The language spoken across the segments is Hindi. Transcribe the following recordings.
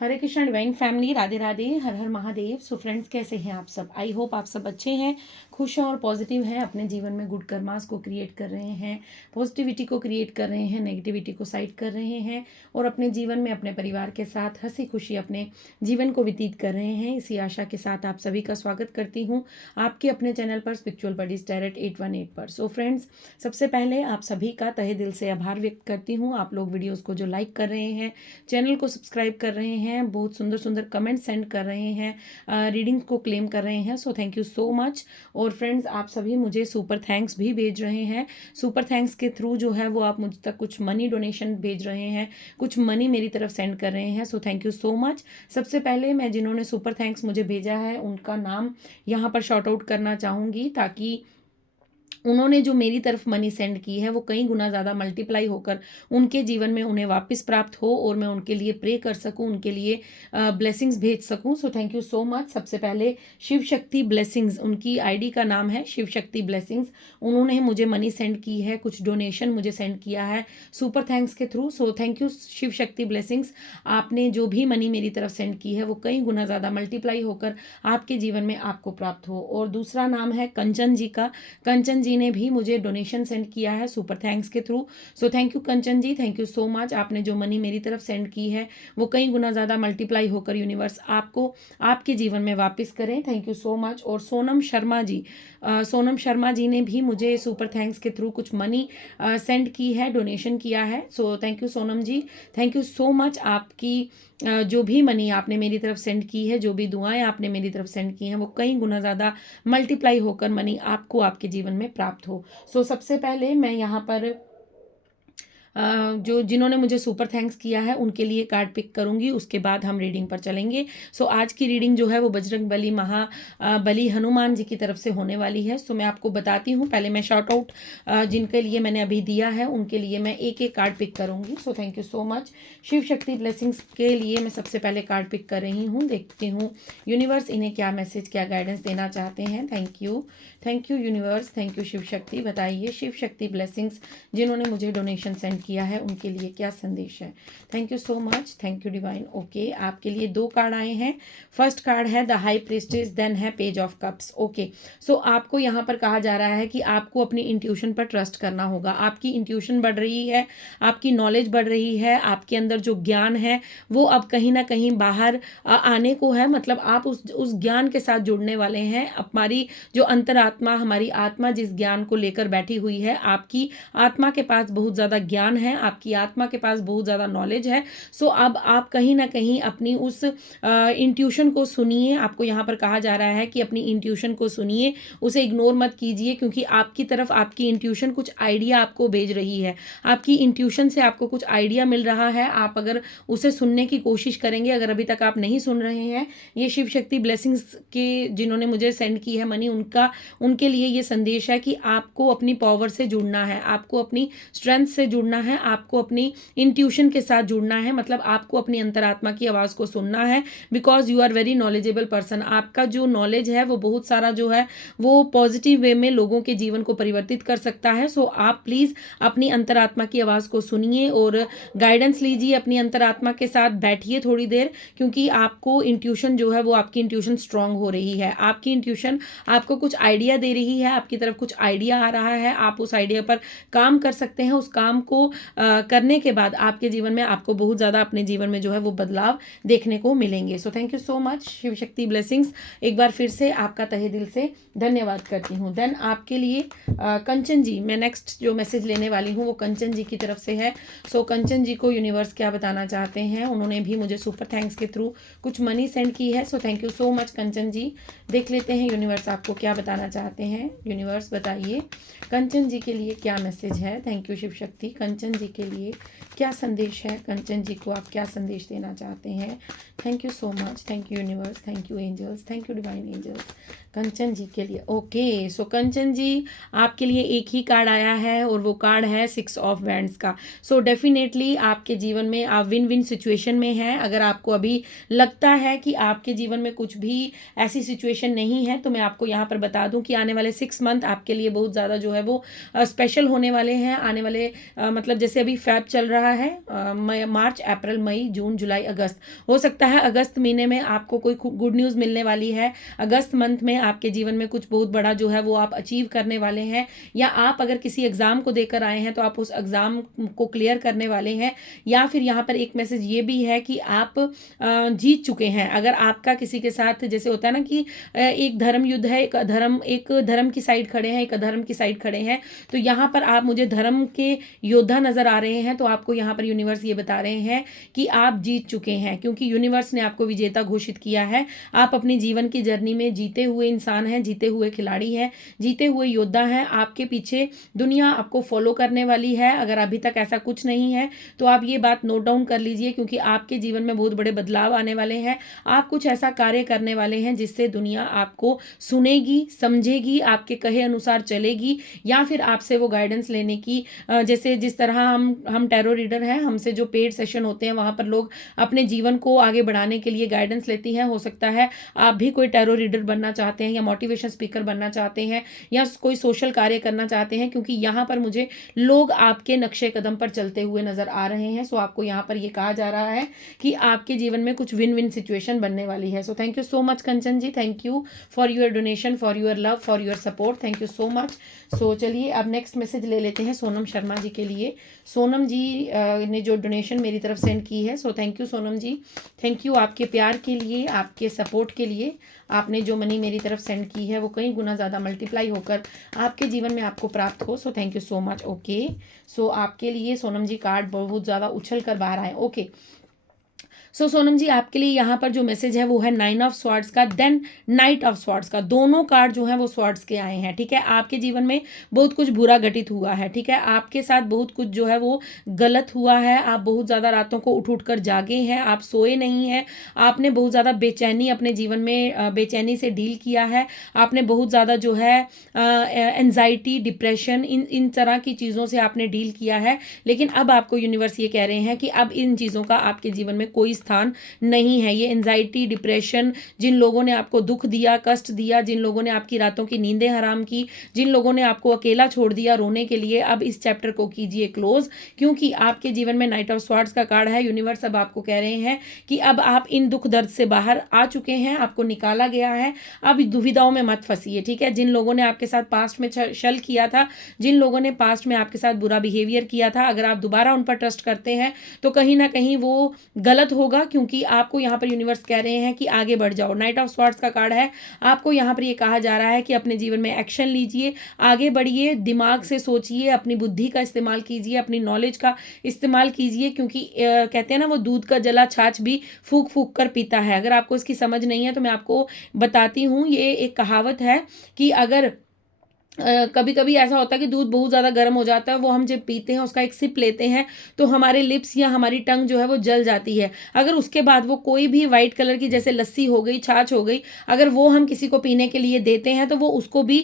हरे कृष्ण डिवाइन फैमिली, राधे राधे, हर हर महादेव। सो फ्रेंड्स, कैसे हैं आप सब? आई होप आप सब अच्छे हैं, खुश हैं और पॉजिटिव हैं। अपने जीवन में गुड कर्मास को क्रिएट कर रहे हैं, पॉजिटिविटी को क्रिएट कर रहे हैं, नेगेटिविटी को साइड कर रहे हैं और अपने जीवन में अपने परिवार के साथ हंसी खुशी अपने जीवन को व्यतीत कर रहे हैं। इसी आशा के साथ आप सभी का स्वागत करती हूँ आपके अपने चैनल पर स्पिरिचुअल बडीज टैरोट 818 पर। सो फ्रेंड्स, सबसे पहले आप सभी का तहे दिल से आभार व्यक्त करती हूँ। आप लोग वीडियोज़ को जो लाइक कर रहे हैं, चैनल को सब्सक्राइब कर रहे हैं, बहुत सुंदर सुंदर कमेंट सेंड कर रहे हैं, रीडिंग को क्लेम कर रहे हैं। सो थैंक यू सो मच। और फ्रेंड्स, आप सभी मुझे सुपर थैंक्स भी भेज रहे हैं। सुपर थैंक्स के थ्रू जो है वो आप मुझ तक कुछ मनी डोनेशन भेज रहे हैं, कुछ मनी मेरी तरफ सेंड कर रहे हैं। सो थैंक यू सो मच। सबसे पहले मैं जिन्होंने सुपर थैंक्स मुझे भेजा है उनका नाम यहाँ पर शॉर्ट आउट करना चाहूँगी, ताकि उन्होंने जो मेरी तरफ मनी सेंड की है वो कई गुना ज़्यादा मल्टीप्लाई होकर उनके जीवन में उन्हें वापस प्राप्त हो और मैं उनके लिए प्रे कर सकूं, उनके लिए ब्लेसिंग्स भेज सकूं। सो थैंक यू सो मच। सबसे पहले शिव शक्ति ब्लेसिंग्स, उनकी आईडी का नाम है शिव शक्ति ब्लेसिंग्स। उन्होंने मुझे मनी सेंड की है, कुछ डोनेशन मुझे सेंड किया है सुपर थैंक्स के through. So thank you Shiv Shakti blessings. आपने जो भी मनी मेरी तरफ सेंड की है वो कई गुना ज़्यादा मल्टीप्लाई होकर आपके जीवन में आपको प्राप्त हो। और दूसरा नाम है कंचन जी का। कंचन जी ने भी मुझे डोनेशन सेंड किया है सुपर थैंक्स के through. So thank you Kanchan ji, thank you so much. आपने जो मनी मेरी तरफ सेंड की है वो कई गुना ज़्यादा मल्टीप्लाई होकर यूनिवर्स आपको आपके जीवन में वापस करें। Thank you so much. और सोनम शर्मा जी, सोनम शर्मा जी ने भी मुझे सुपर थैंक्स के थ्रू कुछ मनी सेंड की है, डोनेशन किया है। So thank you Sonam ji, thank you so much. आपकी जो भी मनी आपने मेरी तरफ सेंड की है, जो भी दुआएं आपने मेरी तरफ सेंड की हैं, वो कई गुना ज़्यादा मल्टीप्लाई होकर मनी आपको आपके जीवन में प्राप्त हो। सो सबसे पहले मैं यहाँ पर जो जिन्होंने मुझे सुपर थैंक्स किया है उनके लिए कार्ड पिक करूंगी, उसके बाद हम रीडिंग पर चलेंगे। सो आज की रीडिंग जो है वो बजरंग बली बली हनुमान जी की तरफ से होने वाली है। सो मैं आपको बताती हूँ, पहले मैं शॉर्ट आउट जिनके लिए मैंने अभी दिया है उनके लिए मैं एक एक कार्ड पिक करूंगी। So thank you so much. Shiv Shakti blessings के लिए मैं सबसे पहले कार्ड पिक कर रही हूँ, देखती हूँ यूनिवर्स इन्हें क्या मैसेज, क्या गाइडेंस देना चाहते हैं। Thank you universe, thank you Shiv Shakti. बताइए शिव शक्ति ब्लेसिंग्स जिन्होंने मुझे डोनेशन सेंड किया है उनके लिए क्या संदेश है। Thank you so much, thank you divine. Okay, आपके लिए दो कार्ड आए हैं। फर्स्ट कार्ड है द हाई प्रीस्टेस, देन है पेज ऑफ कप्स। ओके, सो आपको यहाँ पर कहा जा रहा है कि आपको अपनी इंट्यूशन पर ट्रस्ट करना होगा। आपकी इंट्यूशन बढ़ रही है, आपकी नॉलेज बढ़ रही है, आपके अंदर जो ज्ञान है वो अब कहीं ना कहीं बाहर आने को है। मतलब आप उस ज्ञान के साथ जुड़ने वाले हैं। हमारी जो अंतरात्मा, हमारी आत्मा जिस ज्ञान को लेकर बैठी हुई है, आपकी आत्मा के पास बहुत ज़्यादा ज्ञान है, आपकी आत्मा के पास बहुत ज़्यादा नॉलेज है। सो अब आप कहीं ना कहीं अपनी उस इंट्यूशन को सुनिए। आपको यहाँ पर कहा जा रहा है कि अपनी इंट्यूशन को सुनिए, उसे इग्नोर मत कीजिए, क्योंकि आपकी तरफ आपकी इंट्यूशन कुछ आइडिया आपको भेज रही है। आपकी इंट्यूशन से आपको कुछ आइडिया मिल रहा है। आप अगर उसे सुनने की कोशिश करेंगे, अगर अभी तक आप नहीं सुन रहे हैं, ये शिव शक्ति ब्लेसिंग्स के जिन्होंने मुझे सेंड की है मनी, उनके लिए ये संदेश है कि आपको अपनी पावर से जुड़ना है, आपको अपनी स्ट्रेंथ से जुड़ना है, आपको अपनी इंट्यूशन के साथ जुड़ना है। मतलब आपको अपनी अंतरात्मा की आवाज़ को सुनना है, because you are very knowledgeable person. आपका जो नॉलेज है वो बहुत सारा जो है वो पॉजिटिव वे में लोगों के जीवन को परिवर्तित कर सकता है। सो आप प्लीज़ अपनी अंतरात्मा की आवाज़ को सुनिए और गाइडेंस लीजिए। अपनी अंतरात्मा के साथ बैठिए थोड़ी देर, क्योंकि आपको इंट्यूशन जो है वो आपकी इंट्यूशन स्ट्रांग हो रही है। आपकी इंट्यूशन आपको कुछ आइडिया दे रही है, आपकी तरफ कुछ आइडिया आ रहा है, आप उस आइडिया पर काम कर सकते हैं। उस काम को करने के बाद आपके जीवन में आपको बहुत ज़्यादा अपने जीवन में जो है वो बदलाव देखने को मिलेंगे। So thank you so much Shiv Shakti blessings. एक बार फिर से आपका तहे दिल से धन्यवाद करती हूँ। देन आपके लिए कंचन जी, मैं नेक्स्ट जो मैसेज लेने वाली हूँ वो कंचन जी की तरफ से है। सो कंचन जी को यूनिवर्स क्या बताना चाहते हैं, उन्होंने भी मुझे सुपर थैंक्स के थ्रू कुछ मनी सेंड की है। So thank you so much Kanchan ji. देख लेते हैं यूनिवर्स आपको क्या बताना चाहते हैं। यूनिवर्स बताइए कंचन जी के लिए क्या मैसेज है। थैंक यू शिव शक्ति। कंचन जी के लिए क्या संदेश है, कंचन जी को आप क्या संदेश देना चाहते हैं। Thank you so much, thank you universe, thank you angels, thank you divine angels. Kanchan ji के लिए ओके, सो कंचन जी आपके लिए एक ही कार्ड आया है और वो कार्ड है 6 ऑफ वैंड्स का। सो डेफिनेटली आपके जीवन में आप विन विन सिचुएशन में हैं। अगर आपको अभी लगता है कि आपके जीवन में कुछ भी ऐसी सिचुएशन नहीं है, तो मैं आपको यहाँ पर बता दूं कि आने वाले 6 मंथ आपके लिए बहुत ज़्यादा जो है वो स्पेशल होने वाले हैं। आने वाले मतलब जैसे अभी फैब चल रहा रहा है मार्च, अप्रैल, मई, जून, जुलाई, अगस्त। हो सकता है अगस्त महीने में आपको कोई गुड न्यूज़ मिलने वाली है। अगस्त मंथ में आपके जीवन में कुछ बहुत बड़ा जो है वो आप अचीव करने वाले हैं, या आप अगर किसी एग्ज़ाम को देकर आए हैं तो आप उस एग्ज़ाम को क्लियर करने वाले हैं। या फिर यहाँ पर एक मैसेज ये भी है कि आप जीत चुके हैं। अगर आपका किसी के साथ जैसे होता है ना कि एक धर्म युद्ध है, एक धर्म की साइड खड़े हैं, एक अधर्म की साइड खड़े हैं, तो यहाँ पर आप मुझे धर्म के योद्धा नजर आ रहे हैं। तो आपको यहाँ पर यूनिवर्स ये बता रहे हैं कि आप जीत चुके हैं, क्योंकि यूनिवर्स ने आपको विजेता घोषित किया है। आप अपनी जीवन की जर्नी में जीते हुए इंसान हैं, जीते हुए खिलाड़ी हैं, जीते हुए योद्धा हैं। आपके पीछे दुनिया आपको फॉलो करने वाली है। अगर अभी तक ऐसा कुछ नहीं है तो आप ये बात नोट डाउन कर लीजिए, क्योंकि आपके जीवन में बहुत बड़े बदलाव आने वाले हैं। आप कुछ ऐसा कार्य करने वाले हैं जिससे दुनिया आपको सुनेगी, समझेगी, आपके कहे अनुसार चलेगी, या फिर आपसे वो गाइडेंस लेने की जैसे जिस तरह हम टैरो रीडर हैं, हमसे जो पेड सेशन होते हैं वहाँ पर लोग अपने जीवन को आगे बढ़ाने के लिए गाइडेंस लेती हैं। हो सकता है आप भी कोई टैरो रीडर बनना चाहते हैं, या मोटिवेशन स्पीकर बनना चाहते हैं, या कोई सोशल कार्य करना चाहते हैं, क्योंकि यहाँ पर मुझे लोग आपके नक्शे कदम पर चलते हुए नजर आ रहे हैं। सो आपको यहाँ पर ये कहा जा रहा है कि आपके जीवन में कुछ विन विन सिचुएशन बनने वाली है। So thank you so much Kanchan ji, thank you for your donation, for your love, for your support, thank you so much. So चलिए अब नेक्स्ट मैसेज ले लेते हैं सोनम शर्मा जी के लिए। सोनम जी ने जो डोनेशन मेरी तरफ सेंड की है, so thank you Sonam ji, thank you आपके प्यार के लिए, आपके सपोर्ट के लिए। आपने जो मनी मेरी तरफ सेंड की है वो कई गुना ज़्यादा मल्टीप्लाई होकर आपके जीवन में आपको प्राप्त हो। So thank you so much. Okay, so आपके लिए सोनम जी कार्ड बहुत ज़्यादा उछल कर बाहर आए। ओके, सो सोनम जी आपके लिए यहाँ पर जो मैसेज है वो है 9 ऑफ स्वॉर्ड्स का, देन नाइट ऑफ स्वॉर्ड्स का। दोनों कार्ड जो है वो स्वॉर्ड्स के आए हैं। ठीक है, आपके जीवन में बहुत कुछ बुरा घटित हुआ है। ठीक है, आपके साथ बहुत कुछ जो है वो गलत हुआ है। आप बहुत ज़्यादा रातों को उठ कर जागे हैं, आप सोए नहीं हैं। आपने बहुत ज़्यादा बेचैनी अपने जीवन में बेचैनी से डील किया है। आपने बहुत ज़्यादा जो है एंजाइटी, डिप्रेशन, इन तरह की चीज़ों से आपने डील किया है। लेकिन अब आपको यूनिवर्स ये कह रहे हैं कि अब इन चीज़ों का आपके जीवन में कोई स्थान नहीं है। ये एंजाइटी, डिप्रेशन, जिन लोगों ने आपको दुख दिया, कष्ट दिया, जिन लोगों ने आपकी रातों की नींदें हराम की, जिन लोगों ने आपको अकेला छोड़ दिया रोने के लिए, अब इस चैप्टर को कीजिए क्लोज, क्योंकि आपके जीवन में नाइट ऑफ स्वॉर्ड्स का कार्ड है। यूनिवर्स अब आपको कह रहे हैं कि अब आप इन दुख दर्द से बाहर आ चुके हैं, आपको निकाला गया है। अब दुविधाओं में मत फंसिए। ठीक है, जिन लोगों ने आपके साथ पास्ट में छल किया था, जिन लोगों ने पास्ट में आपके साथ बुरा बिहेवियर किया था, अगर आप दोबारा उन पर ट्रस्ट करते हैं तो कहीं ना कहीं वो गलत होगा, क्योंकि आपको यहाँ पर यूनिवर्स कह रहे हैं कि आगे बढ़ जाओ। नाइट ऑफ स्वॉर्ड्स का कार्ड है। आपको यहाँ पर ये कहा जा रहा है कि अपने जीवन में एक्शन लीजिए, आगे बढ़िए, दिमाग से सोचिए, अपनी बुद्धि का इस्तेमाल कीजिए, अपनी नॉलेज का इस्तेमाल कीजिए, क्योंकि कहते हैं ना वो दूध का जला छाछ भी फूक फूक कर पीता है। अगर आपको इसकी समझ नहीं है तो मैं आपको बताती हूँ। ये एक कहावत है कि अगर कभी कभी ऐसा होता है कि दूध बहुत ज़्यादा गर्म हो जाता है, वो हम जब पीते हैं, उसका एक सिप लेते हैं, तो हमारे लिप्स या हमारी टंग जो है वो जल जाती है। अगर उसके बाद वो कोई भी वाइट कलर की जैसे लस्सी हो गई, छाछ हो गई, अगर वो हम किसी को पीने के लिए देते हैं तो वो उसको भी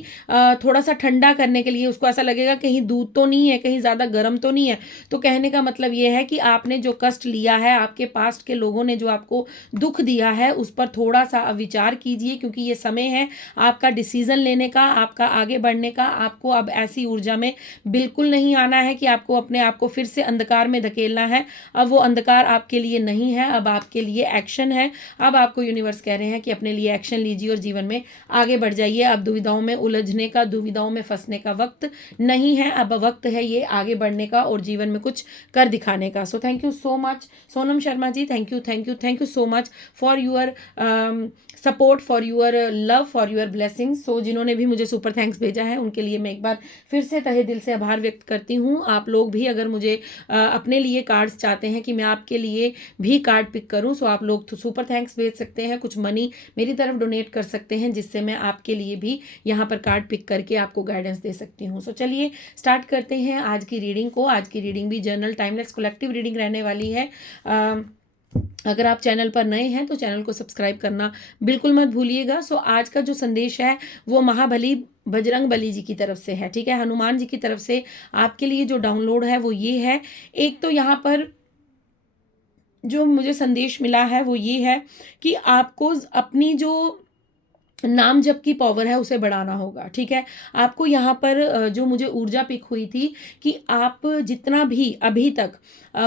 थोड़ा सा ठंडा करने के लिए, उसको ऐसा लगेगा कहीं दूध तो नहीं है, कहीं ज़्यादा गर्म तो नहीं है। तो कहने का मतलब ये है कि आपने जो कष्ट लिया है, आपके पास्ट के लोगों ने जो आपको दुख दिया है, उस पर थोड़ा सा विचार कीजिए, क्योंकि ये समय है आपका डिसीजन लेने का, आपका आगे बढ़ने का। आपको अब ऐसी ऊर्जा में बिल्कुल नहीं आना है कि आपको अपने आप को फिर से अंधकार में धकेलना है। अब वो अंधकार आपके लिए नहीं है, अब आपके लिए एक्शन है। अब आपको यूनिवर्स कह रहे हैं कि अपने लिए एक्शन लीजिए और जीवन में आगे बढ़ जाइए। अब दुविधाओं में उलझने का, दुविधाओं में फंसने का वक्त नहीं है, अब वक्त है ये आगे बढ़ने का और जीवन में कुछ कर दिखाने का। So thank you so much Sonam Sharma ji, thank you thank you thank you so much for your support, for your love, for your blessing. So जिन्होंने भी मुझे सुपर थैंक्स भेजा है उनके लिए मैं एक बार फिर से तहे दिल से आभार व्यक्त करती हूँ। आप लोग भी अगर मुझे अपने लिए कार्ड्स चाहते हैं कि मैं आपके लिए भी कार्ड पिक करूँ, सो आप लोग तो सुपर थैंक्स भेज सकते हैं, कुछ मनी मेरी तरफ डोनेट कर सकते हैं, जिससे मैं आपके लिए भी यहाँ पर कार्ड पिक करके आपको गाइडेंस दे सकती हूँ। सो चलिए स्टार्ट करते हैं आज की रीडिंग को। आज की रीडिंग भी जर्नल टाइमलेस कलेक्टिव रीडिंग रहने वाली है। अगर आप चैनल पर नए हैं तो चैनल को सब्सक्राइब करना बिल्कुल मत भूलिएगा। सो आज का जो संदेश है वो महाबली बजरंग बली जी की तरफ से है। ठीक है, हनुमान जी की तरफ से आपके लिए जो डाउनलोड है वो ये है। एक तो यहाँ पर जो मुझे संदेश मिला है वो ये है कि आपको अपनी जो नाम जप की पावर है उसे बढ़ाना होगा, ठीक है। आपको यहाँ पर जो मुझे ऊर्जा पिक हुई थी कि आप जितना भी अभी तक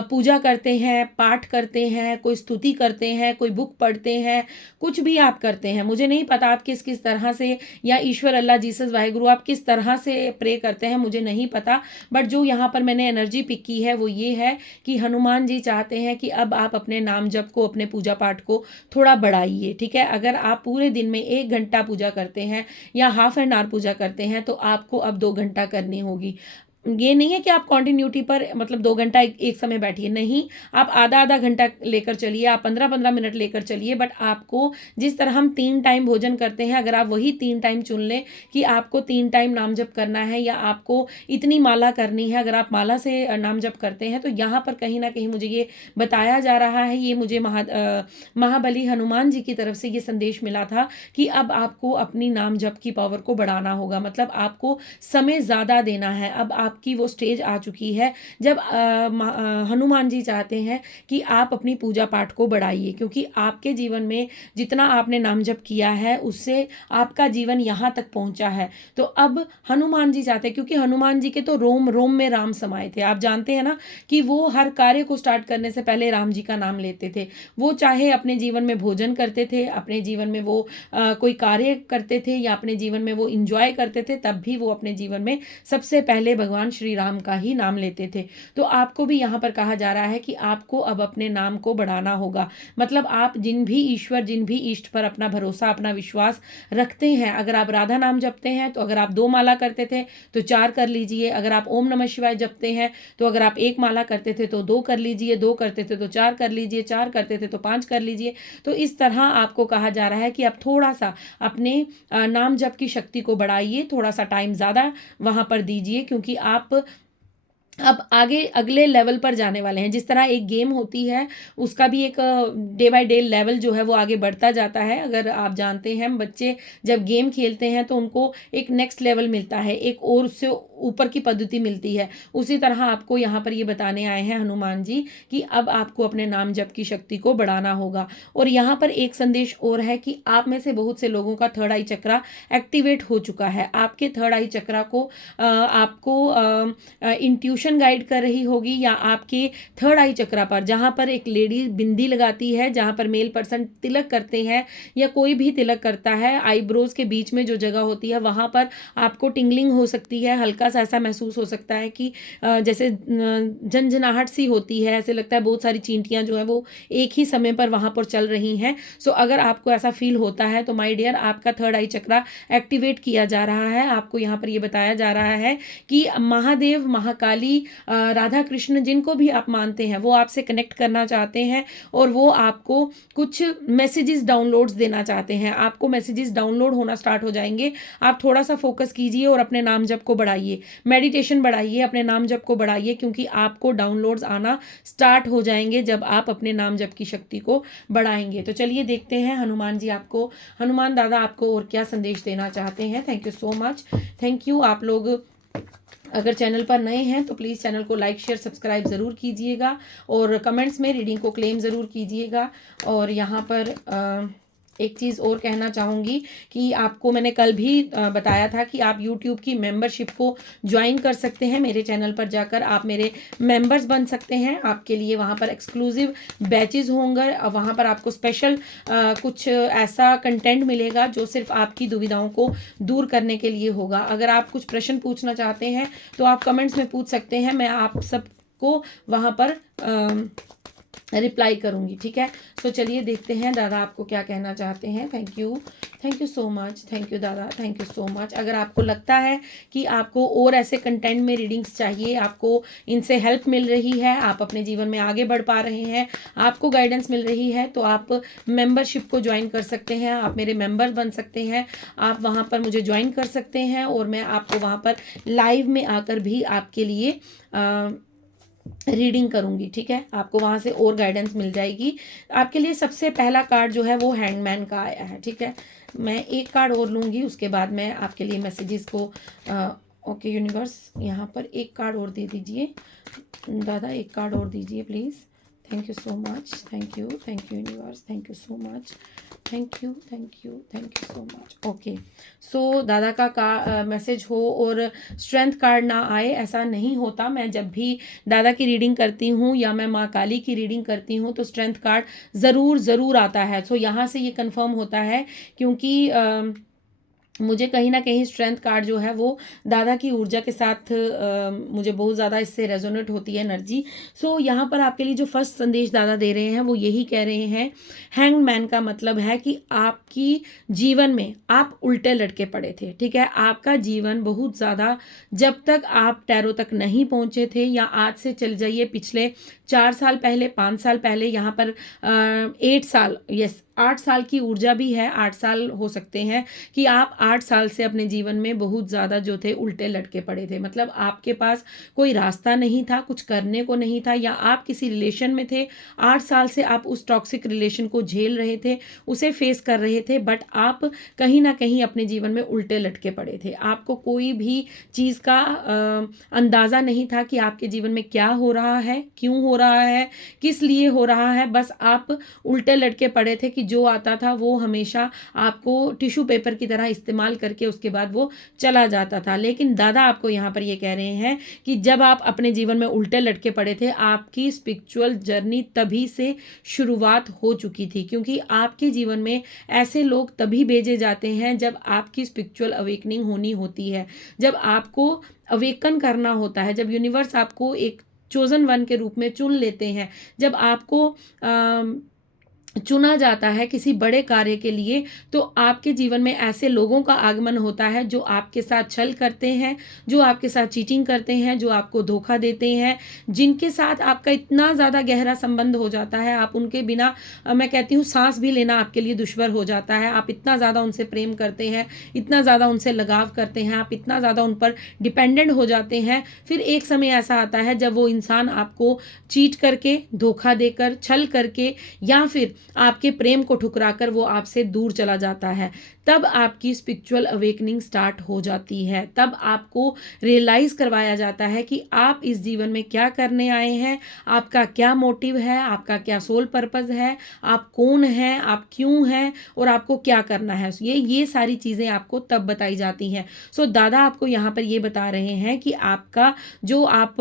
पूजा करते हैं, पाठ करते हैं, कोई स्तुति करते हैं, कोई बुक पढ़ते हैं, कुछ भी आप करते हैं, मुझे नहीं पता आप किस किस तरह से, या ईश्वर अल्लाह जीसस वाहिगुरु आप किस तरह से प्रे करते हैं, मुझे नहीं पता। बट जो यहाँ पर मैंने एनर्जी पिक की है वो ये है कि हनुमान जी चाहते हैं कि अब आप अपने नाम जप को, अपने पूजा पाठ को थोड़ा बढ़ाइए, ठीक है। अगर आप पूरे दिन में 1 घंटा पूजा करते हैं या हाफ एन आवर पूजा करते हैं तो आपको अब 2 घंटा करनी होगी। ये नहीं है कि आप कॉन्टिन्यूटी पर मतलब 2 घंटा एक समय बैठिए, नहीं, आप आधा आधा घंटा लेकर चलिए, आप 15-15 मिनट लेकर चलिए। बट आपको जिस तरह हम 3 टाइम भोजन करते हैं, अगर आप वही 3 टाइम चुन लें कि आपको 3 टाइम नाम जप करना है या आपको इतनी माला करनी है, अगर आप माला से नाम जप करते हैं तो यहाँ पर कहीं ना कहीं मुझे ये बताया जा रहा है, ये मुझे महाबली हनुमान जी की तरफ से ये संदेश मिला था कि अब आपको अपनी नाम जप की पावर को बढ़ाना होगा, मतलब आपको समय ज़्यादा देना है। अब आपकी वो स्टेज आ चुकी है जब हनुमान जी चाहते हैं कि आप अपनी पूजा पाठ को बढ़ाइए, क्योंकि आपके जीवन में जितना आपने नाम जप किया है उससे आपका जीवन यहाँ तक पहुँचा है। तो अब हनुमान जी चाहते हैं, क्योंकि हनुमान जी के तो रोम रोम में राम समाये थे, आप जानते हैं ना कि वो हर कार्य को स्टार्ट करने से पहले राम जी का नाम लेते थे। वो चाहे अपने जीवन में भोजन करते थे, अपने जीवन में वो कोई कार्य करते थे या अपने जीवन में वो इंजॉय करते थे, तब भी वो अपने जीवन में सबसे पहले भगवान श्री राम का ही नाम लेते थे। तो आपको भी यहाँ पर कहा जा रहा है कि आपको अब अपने नाम को बढ़ाना होगा, मतलब आप जिन भी ईश्वर, जिन भी इष्ट पर अपना भरोसा, अपना विश्वास रखते हैं, अगर आप राधा नाम जपते हैं तो अगर आप 2 माला करते थे तो 4 कर लीजिए, अगर आप ओम नमः शिवाय जपते हैं तो अगर आप 1 माला करते थे तो 2 कर लीजिए, 2 करते थे तो 4 कर लीजिए, 4 करते थे तो 5 कर लीजिए। तो इस तरह आपको कहा जा रहा है कि आप थोड़ा सा अपने नाम जप की शक्ति को बढ़ाइए, थोड़ा सा टाइम ज़्यादा वहाँ पर दीजिए, क्योंकि आप अब आगे अगले लेवल पर जाने वाले हैं। जिस तरह एक गेम होती है उसका भी एक डे बाय डे लेवल जो है वो आगे बढ़ता जाता है। अगर आप जानते हैं बच्चे जब गेम खेलते हैं तो उनको एक नेक्स्ट लेवल मिलता है, एक और उससे ऊपर की पद्धति मिलती है। उसी तरह आपको यहाँ पर ये बताने आए हैं हनुमान जी कि अब आपको अपने नाम जप की शक्ति को बढ़ाना होगा। और यहाँ पर एक संदेश और है कि आप में से बहुत से लोगों का थर्ड आई चक्रा एक्टिवेट हो चुका है। आपके थर्ड आई चक्रा को आपको इंट्यूशन गाइड कर रही होगी, या आपके थर्ड आई चक्रा पर जहाँ पर एक लेडी बिंदी लगाती है, जहाँ पर मेल पर्सन तिलक करते हैं या कोई भी तिलक करता है, आईब्रोज के बीच में जो जगह होती है वहाँ पर आपको टिंगलिंग हो सकती है, हल्का सा ऐसा महसूस हो सकता है कि जैसे झंझनाहट सी होती है, ऐसे लगता है बहुत सारी चींटियाँ जो है वो एक ही समय पर वहाँ पर चल रही हैं। सो अगर आपको ऐसा फील होता है तो माय डियर आपका थर्ड आई चक्रा एक्टिवेट किया जा रहा है। आपको यहाँ पर ये बताया जा रहा है कि महादेव, महाकाली, राधा कृष्ण जिनको भी आप मानते हैं वो आपसे कनेक्ट करना चाहते हैं और वो आपको कुछ मैसेजेस डाउनलोड्स देना चाहते हैं। आपको मैसेजेस डाउनलोड होना स्टार्ट हो जाएंगे। आप थोड़ा सा फोकस कीजिए और अपने नाम जप को बढ़ाइए, मेडिटेशन बढ़ाइए, अपने नाम जप को बढ़ाइए, क्योंकि आपको डाउनलोड्स आना स्टार्ट हो जाएंगे जब आप अपने नाम जप की शक्ति को बढ़ाएंगे। तो चलिए देखते हैं हनुमान जी आपको, हनुमान दादा आपको और क्या संदेश देना चाहते हैं। Thank you so much, thank you. आप लोग अगर चैनल पर नए हैं तो प्लीज़ चैनल को लाइक शेयर सब्सक्राइब ज़रूर कीजिएगा और कमेंट्स में रीडिंग को क्लेम ज़रूर कीजिएगा। और यहाँ पर एक चीज़ और कहना चाहूँगी कि आपको मैंने कल भी बताया था कि आप YouTube की मेंबरशिप को ज्वाइन कर सकते हैं। मेरे चैनल पर जाकर आप मेरे मेंबर्स बन सकते हैं। आपके लिए वहाँ पर एक्सक्लूसिव बैचेस होंगे, वहाँ पर आपको स्पेशल कुछ ऐसा कंटेंट मिलेगा जो सिर्फ आपकी दुविधाओं को दूर करने के लिए होगा। अगर आप कुछ प्रश्न पूछना चाहते हैं तो आप कमेंट्स में पूछ सकते हैं, मैं आप सबको वहाँ पर रिप्लाई करूंगी, ठीक है। सो चलिए देखते हैं दादा आपको क्या कहना चाहते हैं। Thank you so much, thank you दादा, थैंक यू सो मच। अगर आपको लगता है कि आपको और ऐसे कंटेंट में रीडिंग्स चाहिए, आपको इनसे हेल्प मिल रही है, आप अपने जीवन में आगे बढ़ पा रहे हैं, आपको गाइडेंस मिल रही है, तो आप मेंबरशिप को ज्वाइन कर सकते हैं, आप मेरे मेंबर बन सकते हैं। आप वहाँ पर मुझे ज्वाइन कर सकते हैं और मैं आपको वहाँ पर लाइव में आकर भी आपके लिए रीडिंग करूंगी, ठीक है। आपको वहाँ से और गाइडेंस मिल जाएगी। आपके लिए सबसे पहला कार्ड जो है वो हैंगमैन का आया है, ठीक है। मैं एक कार्ड और लूँगी, उसके बाद मैं आपके लिए मैसेजेस को ओके यूनिवर्स यहाँ पर एक कार्ड और दे दीजिए दादा, एक कार्ड और दीजिए please. Thank you so much, thank you universe, thank you so much, thank you, thank you, thank you so much. Okay, so दादा का मैसेज हो और स्ट्रेंथ कार्ड ना आए, ऐसा नहीं होता। मैं जब भी दादा की रीडिंग करती हूँ या मैं माँ काली की रीडिंग करती हूँ तो स्ट्रेंथ कार्ड ज़रूर ज़रूर आता है। सो यहाँ से ये कंफर्म होता है, क्योंकि मुझे कहीं ना कहीं स्ट्रेंथ कार्ड जो है वो दादा की ऊर्जा के साथ मुझे बहुत ज़्यादा इससे रेजोनेट होती है एनर्जी। सो यहाँ पर आपके लिए जो फर्स्ट संदेश दादा दे रहे हैं वो यही कह रहे हैं, हैंग्ड मैन का मतलब है कि आपकी जीवन में आप उल्टे लटके पड़े थे। ठीक है, आपका जीवन बहुत ज़्यादा, जब तक आप टैरो तक नहीं पहुँचे थे, या आज से चल जाइए पिछले 4 साल पहले, 5 साल पहले, यहाँ पर 8 साल, यस 8 साल की ऊर्जा भी है, 8 साल हो सकते हैं कि आप 8 साल से अपने जीवन में बहुत ज़्यादा जो थे उल्टे लटके पड़े थे। मतलब आपके पास कोई रास्ता नहीं था, कुछ करने को नहीं था, या आप किसी रिलेशन में थे, 8 साल से आप उस टॉक्सिक रिलेशन को झेल रहे थे, उसे फेस कर रहे थे, बट आप कहीं ना कहीं अपने जीवन में उल्टे लटके पड़े थे। आपको कोई भी चीज़ का अंदाज़ा नहीं था कि आपके जीवन में क्या हो रहा है, क्यों हो रहा है, किस लिए हो रहा है। बस आप उल्टे लटके पड़े थे कि जो आता था वो हमेशा आपको टिश्यू पेपर की तरह इस्तेमाल करके उसके बाद वो चला जाता था। लेकिन दादा आपको यहाँ पर ये कह रहे हैं कि जब आप अपने जीवन में उल्टे लटके पड़े थे, आपकी स्पिरिचुअल जर्नी तभी से शुरुआत हो चुकी थी, क्योंकि आपके जीवन में ऐसे लोग तभी भेजे जाते हैं जब आपकी स्पिरिचुअल अवेकनिंग होनी होती है, जब आपको अवेकन करना होता है, जब यूनिवर्स आपको एक चोजन वन के रूप में चुन लेते हैं, जब आपको चुना जाता है किसी बड़े कार्य के लिए, तो आपके जीवन में ऐसे लोगों का आगमन होता है जो आपके साथ छल करते हैं, जो आपके साथ चीटिंग करते हैं, जो आपको धोखा देते हैं, जिनके साथ आपका इतना ज़्यादा गहरा संबंध हो जाता है, आप उनके बिना मैं कहती हूँ सांस भी लेना आपके लिए दुश्वार हो जाता है। आप इतना ज़्यादा उनसे प्रेम करते हैं, इतना ज़्यादा उनसे लगाव करते हैं, आप इतना ज़्यादा उन पर डिपेंडेंट हो जाते हैं। फिर एक समय ऐसा आता है जब वो इंसान आपको चीट करके, धोखा देकर, छल करके, या फिर आपके प्रेम को ठुकराकर वो आपसे दूर चला जाता है। तब आपकी स्पिरिचुअल अवेकनिंग स्टार्ट हो जाती है। तब आपको रियलाइज करवाया जाता है कि आप इस जीवन में क्या करने आए हैं, आपका क्या मोटिव है, आपका क्या सोल पर्पस है, आप कौन हैं, आप क्यों हैं, और आपको क्या करना है। ये सारी चीज़ें आपको तब बताई जाती हैं। सो दादा आपको यहाँ पर ये बता रहे हैं कि आपका जो आप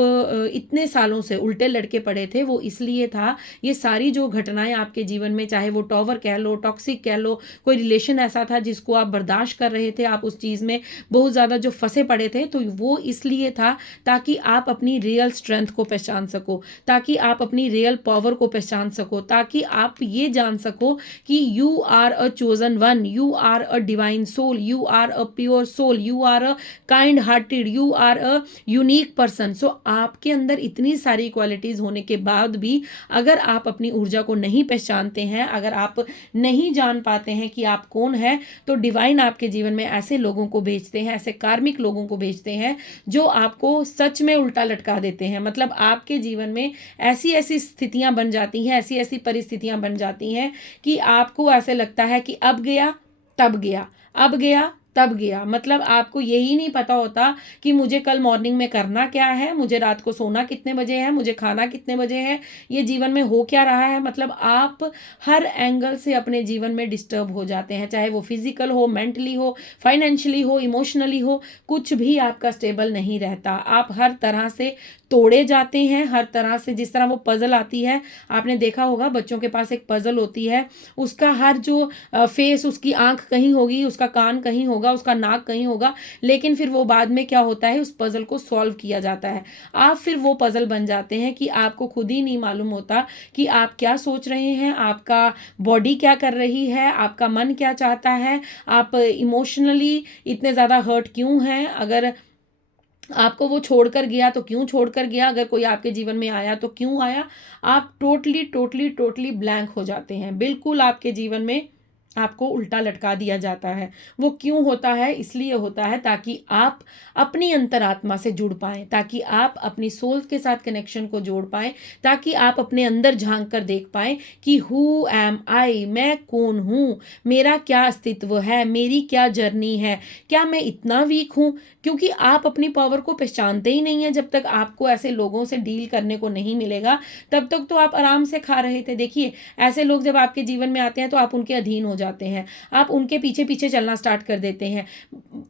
इतने सालों से उल्टे लटके पड़े थे वो इसलिए था, ये सारी जो घटनाएं आपके जीवन में, चाहे वो टॉवर कह लो, टॉक्सिक कह लो, कोई रिलेशन ऐसा था जिसको आप बर्दाश्त कर रहे थे, आप उस चीज़ में बहुत ज़्यादा जो फंसे पड़े थे, तो वो इसलिए था ताकि आप अपनी रियल स्ट्रेंथ को पहचान सको, ताकि आप अपनी रियल पावर को पहचान सको, ताकि आप ये जान सको कि you are a chosen one, you are a divine soul, you are a pure soul, you are a kind hearted, you are a unique person. So आपके अंदर इतनी सारी क्वालिटीज़ होने के बाद भी अगर आप अपनी ऊर्जा को नहीं पहचानते हैं, अगर आप नहीं जान पाते हैं कि आप कौन है, तो डिवाइन आपके जीवन में ऐसे लोगों को भेजते हैं, ऐसे कार्मिक लोगों को भेजते हैं जो आपको सच में उल्टा लटका देते हैं। मतलब आपके जीवन में ऐसी ऐसी स्थितियां बन जाती हैं, ऐसी ऐसी परिस्थितियां बन जाती हैं कि आपको ऐसे लगता है कि अब गया तब गया, अब गया तब गया। मतलब आपको यही नहीं पता होता कि मुझे कल मॉर्निंग में करना क्या है, मुझे रात को सोना कितने बजे है, मुझे खाना कितने बजे है, ये जीवन में हो क्या रहा है। मतलब आप हर एंगल से अपने जीवन में डिस्टर्ब हो जाते हैं, चाहे वो फिजिकल हो, मेंटली हो, फाइनेंशियली हो, इमोशनली हो, कुछ भी आपका स्टेबल नहीं रहता। आप हर तरह से तोड़े जाते हैं, हर तरह से। जिस तरह वो पजल आती है, आपने देखा होगा बच्चों के पास एक पजल होती है, उसका हर जो फेस, उसकी आंख कहीं होगी, उसका कान कहीं होगा, उसका नाक कहीं होगा, लेकिन फिर वो बाद में क्या होता है, उस पजल को सॉल्व किया जाता है। आप फिर वो पजल बन जाते हैं कि आपको खुद ही नहीं मालूम होता कि आप क्या सोच रहे हैं, आपका बॉडी क्या कर रही है, आपका मन क्या चाहता है, आप इमोशनली इतने ज़्यादा हर्ट क्यों हैं, अगर आपको वो छोड़कर गया तो क्यों छोड़कर गया, अगर कोई आपके जीवन में आया तो क्यों आया। आप टोटली टोटली टोटली ब्लैंक हो जाते हैं। बिल्कुल आपके जीवन में आपको उल्टा लटका दिया जाता है। वो क्यों होता है? इसलिए होता है ताकि आप अपनी अंतरात्मा से जुड़ पाएँ, ताकि आप अपनी सोल के साथ कनेक्शन को जोड़ पाएँ, ताकि आप अपने अंदर झांक कर देख पाएँ कि हु एम आई, मैं कौन हूँ, मेरा क्या अस्तित्व है, मेरी क्या जर्नी है, क्या मैं इतना वीक हूँ। क्योंकि आप अपनी पावर को पहचानते ही नहीं है। जब तक आपको ऐसे लोगों से डील करने को नहीं मिलेगा, तब तक तो आप आराम से खा रहे थे। देखिए, ऐसे लोग जब आपके जीवन में आते हैं तो आप उनके अधीन हो जाते जाते हैं, आप उनके पीछे पीछे चलना स्टार्ट कर देते हैं।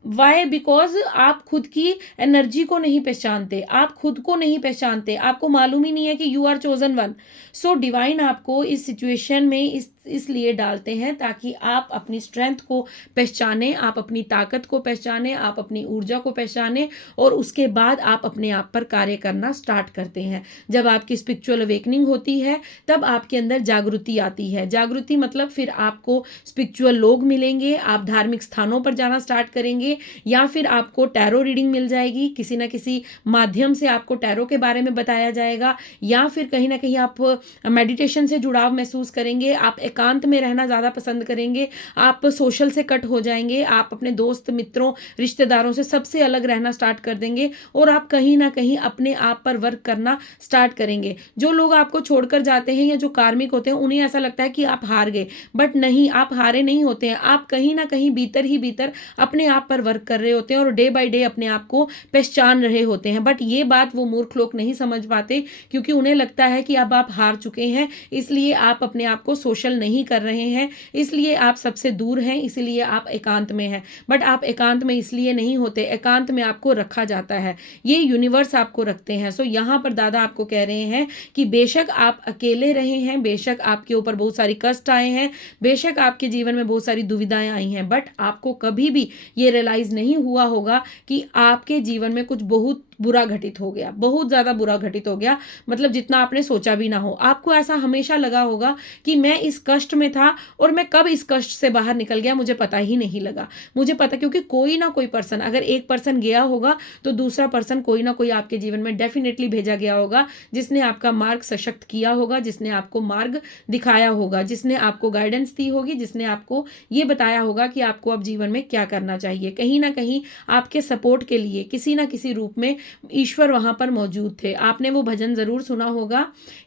वाई? बिकॉज आप खुद की एनर्जी को नहीं पहचानते, आप खुद को नहीं पहचानते, आपको मालूम ही नहीं है कि you are chosen one. So divine आपको इस सिचुएशन में इसलिए डालते हैं ताकि आप अपनी स्ट्रेंथ को पहचानें, आप अपनी ताकत को पहचानें, आप अपनी ऊर्जा को पहचानें, और उसके बाद आप अपने आप पर कार्य करना स्टार्ट करते हैं। जब आपकी स्पिरिचुअल अवेकनिंग होती है तब आपके अंदर जागृति आती है। जागृति मतलब फिर आपको स्पिरिचुअल लोग मिलेंगे, आप धार्मिक स्थानों पर जाना स्टार्ट करेंगे, या फिर आपको टैरो रीडिंग मिल जाएगी, किसी ना किसी माध्यम से आपको टैरो के बारे में बताया जाएगा, या फिर कहीं ना कहीं आप मेडिटेशन से जुड़ाव महसूस करेंगे, आप एकांत में रहना ज़्यादा पसंद करेंगे, आप सोशल से कट हो जाएंगे, आप अपने दोस्त मित्रों रिश्तेदारों से सबसे अलग रहना स्टार्ट कर देंगे, और आप कहीं ना कहीं अपने आप पर वर्क करना स्टार्ट करेंगे। जो लोग आपको छोड़कर जाते हैं या जो कार्मिक होते हैं उन्हें ऐसा लगता है कि आप हार गए, बट नहीं, आप हारे नहीं होते हैं। आप कहीं ना कहीं भीतर ही भीतर अपने आप पर वर्क कर रहे होते हैं और डे बाय डे अपने आप को पहचान रहे होते हैं। बट ये बात वो मूर्ख लोग नहीं समझ पाते, क्योंकि उन्हें लगता है कि अब आप हार चुके हैं, इसलिए आप अपने आप को सोशल नहीं कर रहे हैं, इसलिए आप सबसे दूर हैं, इसलिए आप एकांत में हैं। बट आप एकांत में इसलिए नहीं होते, एकांत में आपको रखा जाता है, ये यूनिवर्स आपको रखते हैं। सो यहाँ पर दादा आपको कह रहे हैं कि बेशक आप अकेले रहे हैं, बेशक आपके ऊपर बहुत सारी कष्ट आए हैं, बेशक आपके जीवन में बहुत सारी दुविधाएं आई हैं, बट आपको कभी भी ये रियलाइज नहीं हुआ होगा कि आपके जीवन में कुछ बहुत बुरा घटित हो गया, बहुत ज़्यादा बुरा घटित हो गया, मतलब जितना आपने सोचा भी ना हो। आपको ऐसा हमेशा लगा होगा कि मैं इस कष्ट में था और मैं कब इस कष्ट से बाहर निकल गया मुझे पता ही नहीं लगा। मुझे पता, क्योंकि कोई ना कोई पर्सन, अगर एक पर्सन गया होगा तो दूसरा पर्सन कोई ना कोई आपके जीवन में डेफिनेटली भेजा गया होगा, जिसने आपका मार्ग सशक्त किया होगा, जिसने आपको मार्ग दिखाया होगा, जिसने आपको गाइडेंस दी होगी, जिसने आपको ये बताया होगा कि आपको अब जीवन में क्या करना चाहिए। कहीं ना कहीं आपके सपोर्ट के लिए किसी ना किसी रूप में ईश्वर वहां पर मौजूद थे। आपने वो भजन जरूर सुना होगा